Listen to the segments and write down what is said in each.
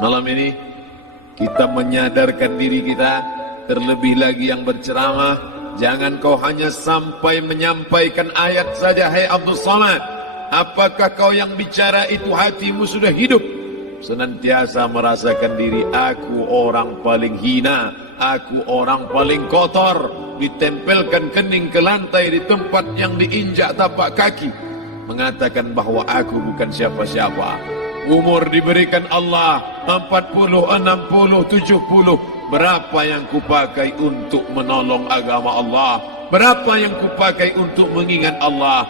Malam ini kita menyadarkan diri kita, terlebih lagi yang berceramah, jangan kau hanya sampai menyampaikan ayat saja. Hai Abdul Samad, apakah kau yang bicara itu hatimu sudah hidup? Senantiasa merasakan diri, aku orang paling hina, aku orang paling kotor, ditempelkan kening ke lantai di tempat yang diinjak tapak kaki, mengatakan bahwa aku bukan siapa-siapa. Umur diberikan Allah 40, 60, 70. Berapa yang kupakai untuk menolong agama Allah? Berapa yang kupakai untuk mengingat Allah?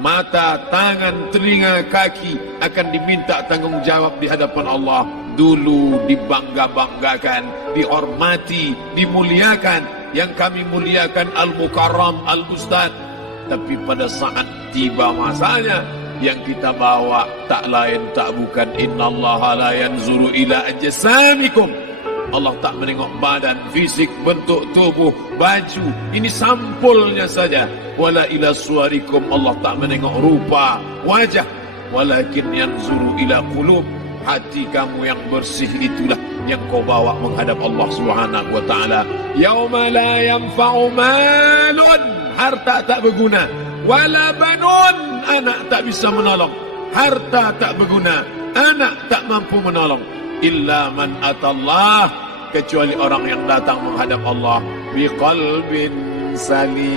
Mata, tangan, telinga, kaki akan diminta tanggung jawab di hadapan Allah. Dulu dibangga-banggakan, dihormati, dimuliakan. Yang kami muliakan Al-Mukarram, Al-Ustaz. Tapi pada saat tiba masanya, yang kita bawa tak lain tak bukan innallaha la yanzuru ila ajsamikum. Allah tak menengok badan, fisik, bentuk tubuh, baju. Ini sampulnya saja. Wala ila suwarikum, Allah tak menengok rupa, wajah. Walakin yanzuru ila qulub. Hati kamu yang bersih itulah yang kau bawa menghadap Allah Subhanahu wa taala. Yauma la yanfa'u malun, harta tak berguna, wala banun, anak tak bisa menolong. Harta tak berguna, anak tak mampu menolong. Illa man atallah, kecuali orang yang datang menghadap Allah biqalbin salim,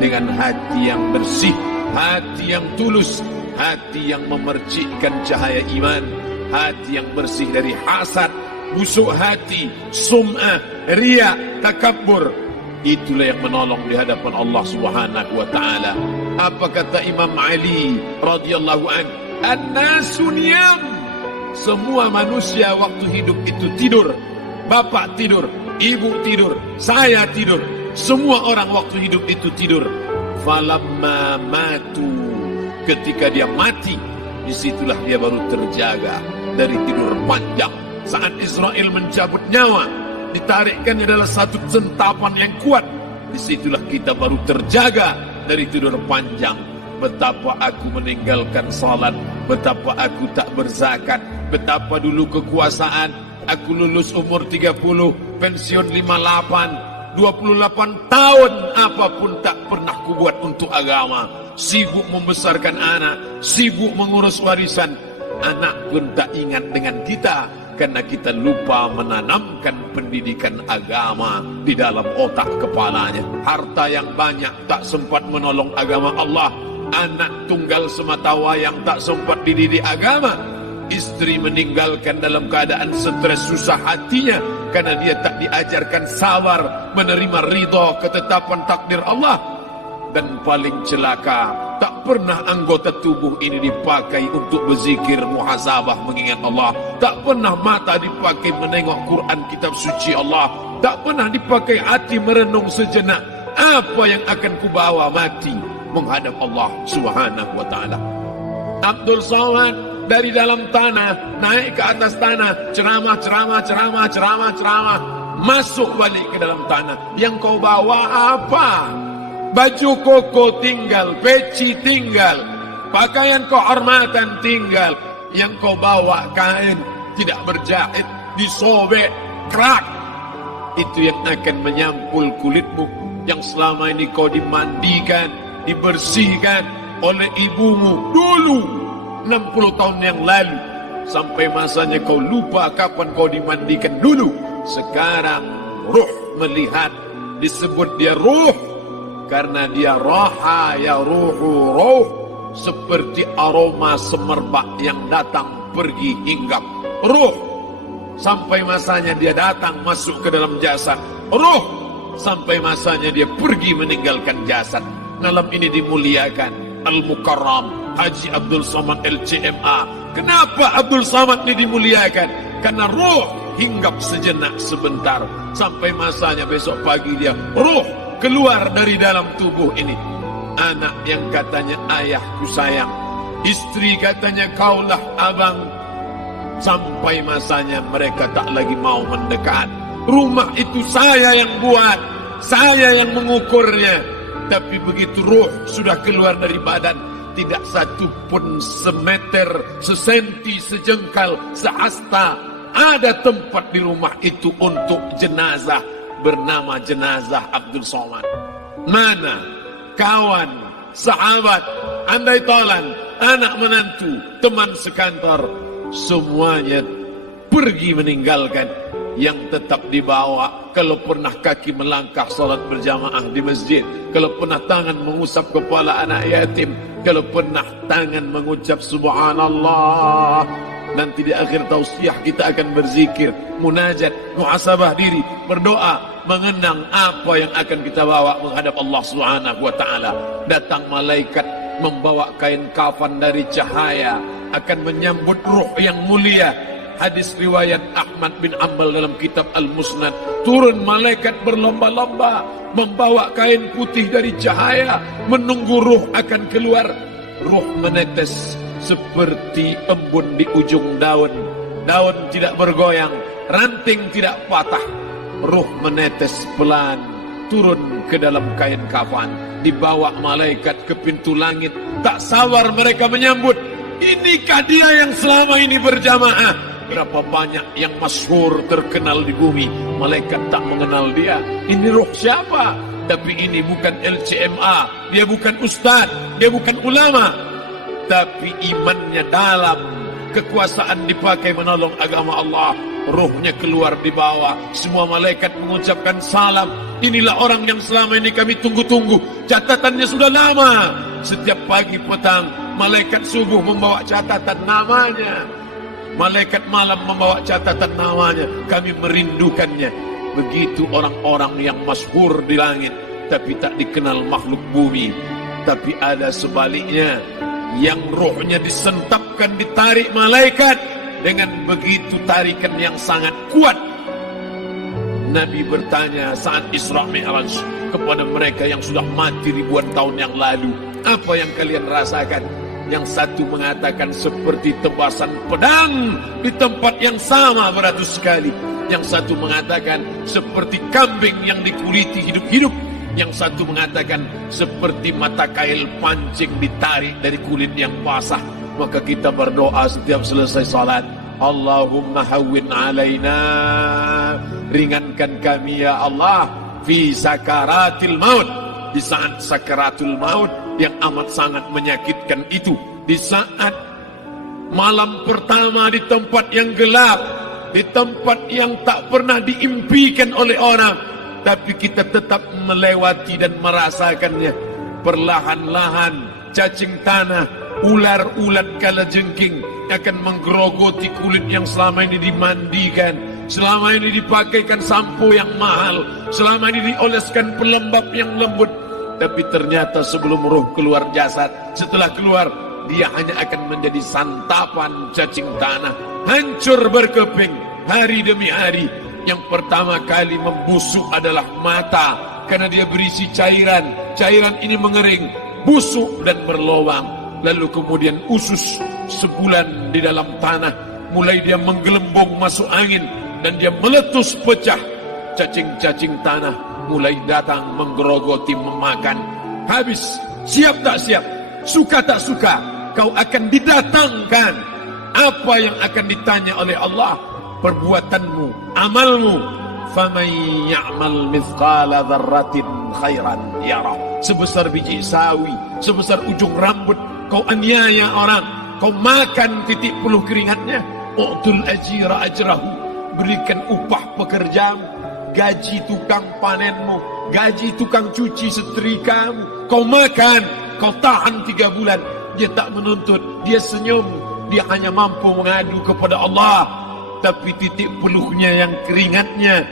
dengan hati yang bersih, hati yang tulus, hati yang memercikkan cahaya iman, hati yang bersih dari hasad, busuk hati, sum'ah, riya, takabbur. Itulah yang menolong di hadapan Allah Subhanahu wa taala. Apa kata Imam Ali radhiyallahu an? An-nasu niyam. Semua manusia waktu hidup itu tidur. Bapak tidur, ibu tidur, saya tidur. Semua orang waktu hidup itu tidur. Falamma matu, ketika dia mati, disitulah dia baru terjaga dari tidur panjang. Saat Israel mencabut nyawa, ditarikkannya adalah satu sentapan yang kuat. Disitulah kita baru terjaga dari tidur panjang. Betapa aku meninggalkan salat, betapa aku tak berzakat, betapa dulu kekuasaan. Aku lulus umur 30, pensiun 58, 28 tahun, apapun tak pernah kubuat untuk agama. Sibuk membesarkan anak, sibuk mengurus warisan. Anak pun tak ingat dengan kita, karena kita lupa menanamkan pendidikan agama di dalam otak kepalanya. Harta yang banyak tak sempat menolong agama Allah. Anak tunggal semata wayang tak sempat dididik agama. Istri meninggalkan dalam keadaan stres susah hatinya, karena dia tak diajarkan sabar menerima ridha ketetapan takdir Allah. Dan paling celaka, tak pernah anggota tubuh ini dipakai untuk berzikir, muhasabah, mengingat Allah. Tak pernah mata dipakai menengok Quran, kitab suci Allah. Tak pernah dipakai hati merenung sejenak, apa yang akan kubawa mati menghadap Allah Subhanahu wa taala. Abdul Samad dari dalam tanah naik ke atas tanah, ceramah, masuk balik ke dalam tanah. Yang kau bawa apa? Baju koko tinggal, peci tinggal, pakaian kehormatan tinggal. Yang kau bawa kain tidak berjahit, disobek, kerak. Itu yang akan menyampul kulitmu, yang selama ini kau dimandikan, dibersihkan oleh ibumu dulu 60 tahun yang lalu. Sampai masanya kau lupa kapan kau dimandikan dulu. Sekarang ruh melihat, disebut dia ruh karena dia raha ya ruhu ruh, seperti aroma semerbak yang datang pergi hinggap. Ruh sampai masanya dia datang masuk ke dalam jasad. Ruh sampai masanya dia pergi meninggalkan jasad. Malam ini dimuliakan Al-Mukarram Haji Abdul Samad LCMA. Kenapa Abdul Samad ini dimuliakan? Karena ruh hinggap sejenak sebentar, sampai masanya besok pagi dia ruh keluar dari dalam tubuh ini. Anak yang katanya ayahku sayang, istri katanya kaulah abang, sampai masanya mereka tak lagi mau mendekat. Rumah itu saya yang buat, saya yang mengukurnya. Tapi begitu ruh sudah keluar dari badan, tidak satu pun semeter, sesenti, sejengkal, sehasta ada tempat di rumah itu untuk jenazah bernama jenazah Abdul Somad. Mana kawan, sahabat, andai tolan, anak menantu, teman sekantor, semuanya pergi meninggalkan. Yang tetap dibawa, kalau pernah kaki melangkah salat berjamaah di masjid, kalau pernah tangan mengusap kepala anak yatim, kalau pernah tangan mengucap subhanallah. Nanti di akhir tausiah kita akan berzikir, munajat, muhasabah diri, berdoa, mengenang apa yang akan kita bawa menghadap Allah Subhanahu wa taala. Datang malaikat membawa kain kafan dari cahaya, akan menyambut ruh yang mulia. Hadis riwayat Ahmad bin Ambal dalam kitab Al-Musnad, turun malaikat berlomba-lomba membawa kain putih dari cahaya, menunggu ruh akan keluar. Ruh menetes seperti embun di ujung daun. Daun tidak bergoyang, ranting tidak patah. Ruh menetes pelan turun ke dalam kain kafan, dibawa malaikat ke pintu langit. Tak sabar mereka menyambut. Inikah dia yang selama ini berjamaah? Berapa banyak yang masyhur terkenal di bumi, malaikat tak mengenal dia. Ini ruh siapa? Tapi ini bukan LCMA, dia bukan ustaz, dia bukan ulama, tapi imannya dalam, kekuasaan dipakai menolong agama Allah. Ruhnya keluar di bawah, semua malaikat mengucapkan salam. Inilah orang yang selama ini kami tunggu-tunggu, catatannya sudah lama. Setiap pagi petang, malaikat subuh membawa catatan namanya, malaikat malam membawa catatan namanya. Kami merindukannya. Begitu orang-orang yang masyhur di langit, tapi tak dikenal makhluk bumi. Tapi ada sebaliknya, yang rohnya disentapkan, ditarik malaikat dengan begitu tarikan yang sangat kuat. Nabi bertanya saat Isra Mi'raj kepada mereka yang sudah mati ribuan tahun yang lalu, apa yang kalian rasakan? Yang satu mengatakan seperti tebasan pedang di tempat yang sama beratus kali. Yang satu mengatakan seperti kambing yang dikuliti hidup-hidup. Yang satu mengatakan seperti mata kail pancing ditarik dari kulit yang basah. Maka kita berdoa setiap selesai salat, Allahumma hawwin alaina, ringankan kami ya Allah, fi sakaratil maut, di saat sakaratul maut yang amat sangat menyakitkan itu, di saat malam pertama di tempat yang gelap, di tempat yang tak pernah diimpikan oleh orang, tapi kita tetap melewati dan merasakannya. Perlahan-lahan cacing tanah, ular-ulat kalajengking akan menggerogoti kulit yang selama ini dimandikan, selama ini dipakaikan sampo yang mahal, selama ini dioleskan pelembab yang lembut. Tapi ternyata sebelum ruh keluar jasad, setelah keluar, dia hanya akan menjadi santapan cacing tanah, hancur berkeping hari demi hari. Yang pertama kali membusuk adalah mata, karena dia berisi cairan. Cairan ini mengering, busuk dan berlubang. Lalu kemudian usus sebulan di dalam tanah, mulai dia menggelembung masuk angin dan dia meletus pecah. Cacing-cacing tanah mulai datang menggerogoti, memakan. Habis, siap tak siap, suka tak suka, kau akan didatangkan. Apa yang akan ditanya oleh Allah? Perbuatanmu, amalmu. Faman ya'mal mithqala dzarratin khairan yarah. Sebesar biji sawi, sebesar ujung rambut, kau aniaya orang, kau makan titik puluh keringatnya. U'tul ajira ajrahu, berikan upah pekerjamu, gaji tukang panenmu, gaji tukang cuci setrikamu. Kau makan, kau tahan 3 bulan, dia tak menuntut, dia senyum, dia hanya mampu mengadu kepada Allah. Tapi titik peluhnya yang keringatnya,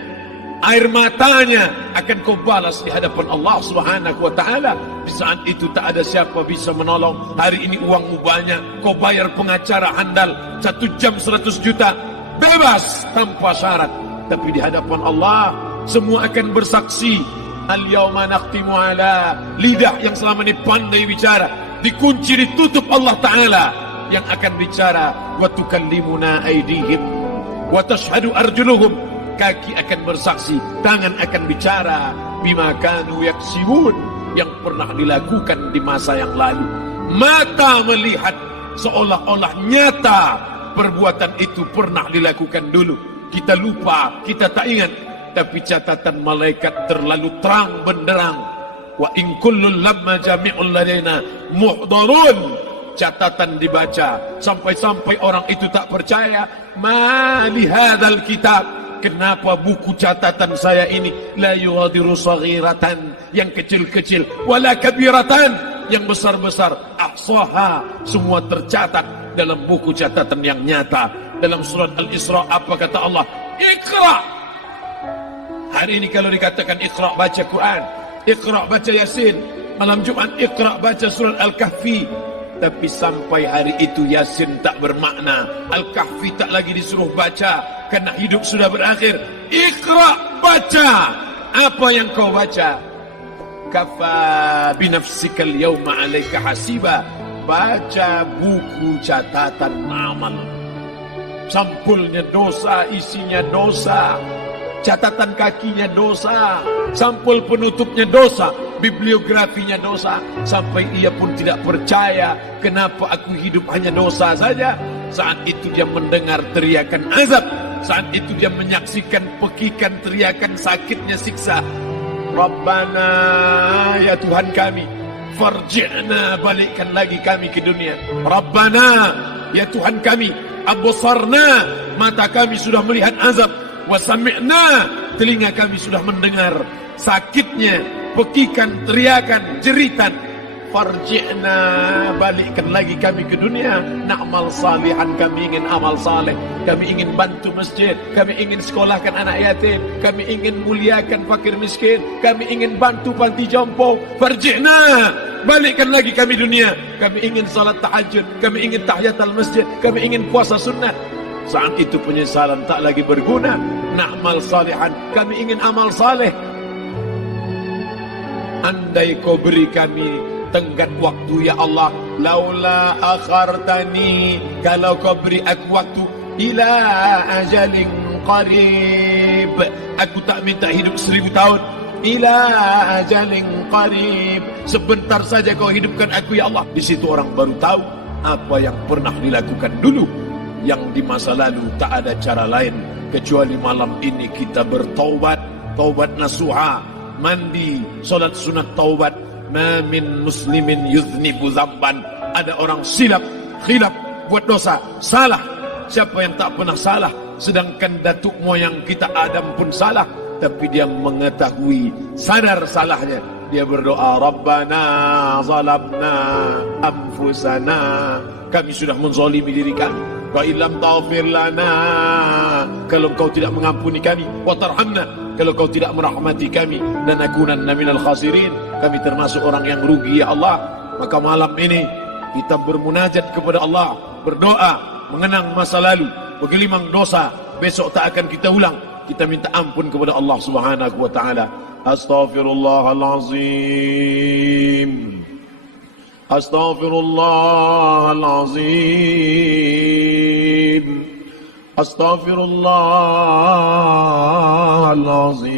air matanya akan kau balas di hadapan Allah Subhanahu wa taala. Di saat itu tak ada siapa bisa menolong. Hari ini uangmu banyak, kau bayar pengacara handal 1 jam 100 juta, bebas tanpa syarat. Tapi di hadapan Allah semua akan bersaksi. Al-yawma nakhtimu ala, lidah yang selama ini pandai bicara dikunci, ditutup Allah Ta'ala yang akan bicara. Wa tukallimuna aydihim wa tashhadu arjuluhum, kaki akan bersaksi, tangan akan bicara. Bima kanu yaksibun, yang pernah dilakukan di masa yang lalu. Mata melihat seolah-olah nyata perbuatan itu pernah dilakukan dulu. Kita lupa, kita tak ingat. Tapi catatan malaikat terlalu terang benderang. Wa in kullun lamma jami'un ladaina muhdharun. Catatan dibaca sampai-sampai orang itu tak percaya. Ma li hadzal kitab, kenapa buku catatan saya ini la yughadiru saghiratan, yang kecil-kecil, wala kabiratan, yang besar-besar, ahsaha, semua tercatat dalam buku catatan yang nyata. Dalam surat Al-Isra apa kata Allah? Iqra. Hari ini kalau dikatakan Iqra baca Quran, Iqra baca Yasin, malam Jumat Iqra baca surat Al-Kahfi. Tapi sampai hari itu Yasin tak bermakna, Al-Kahfi tak lagi disuruh baca, karena hidup sudah berakhir. Iqra, baca. Apa yang kau baca? Kafa binafsikal yawma alaika hasiba. Baca buku catatan amal. Sampulnya dosa, isinya dosa. Catatan kakinya dosa, sampul penutupnya dosa, bibliografinya dosa. Sampai ia pun tidak percaya, kenapa aku hidup hanya dosa saja. Saat itu dia mendengar teriakan azab, saat itu dia menyaksikan pekikan teriakan sakitnya siksa. Rabbana, ya Tuhan kami, farji'na, balikkan lagi kami ke dunia. Rabbana, ya Tuhan kami, absarna, mata kami sudah melihat azab. Wasami'na, telinga kami sudah mendengar sakitnya, pekikan, teriakan, jeritan. Farji'na, balikkan lagi kami ke dunia. Na'mal salihan, kami ingin amal saleh. Kami ingin bantu masjid, kami ingin sekolahkan anak yatim, kami ingin muliakan fakir miskin, kami ingin bantu panti jompo. Farji'na, balikkan lagi kami dunia. Kami ingin salat tahajud, kami ingin tahiyatul masjid, kami ingin puasa sunnah. Saat itu penyesalan tak lagi berguna. Na'mal salihan, kami ingin amal saleh. Andai kau beri kami tenggat waktu, ya Allah, laula akhartani, kalau kau beri aku waktu, ila ajalin qarib, aku tak minta hidup 1000 tahun. Ila ajalin qarib, sebentar saja kau hidupkan aku, ya Allah. Di situ orang baru tahu apa yang pernah dilakukan dulu, yang di masa lalu tak ada cara lain kecuali malam ini kita bertaubat, taubat nasuha, mandi, solat sunat taubat. Ma min muslimin yuznibu zamban, ada orang silap, khilaf, buat dosa, salah. Siapa yang tak pernah salah? Sedangkan datuk moyang kita Adam pun salah, tapi dia mengetahui, sadar salahnya. Dia berdoa, Rabbana zalamna anfusana, kami sudah menzalimi diri kami. Wa illam taghfir lana, kalau kau tidak mengampuni kami, wa tarhamna, kalau kau tidak merahmati kami, dan akunanna minal khasirin, kami termasuk orang yang rugi, ya Allah. Maka malam ini kita bermunajat kepada Allah, berdoa, mengenang masa lalu, bergelimang dosa, besok tak akan kita ulang. Kita minta ampun kepada Allah Subhanahu wa taala. Astaghfirullahalazim. Astaghfirullahalazim. Astaghfirullahalazim.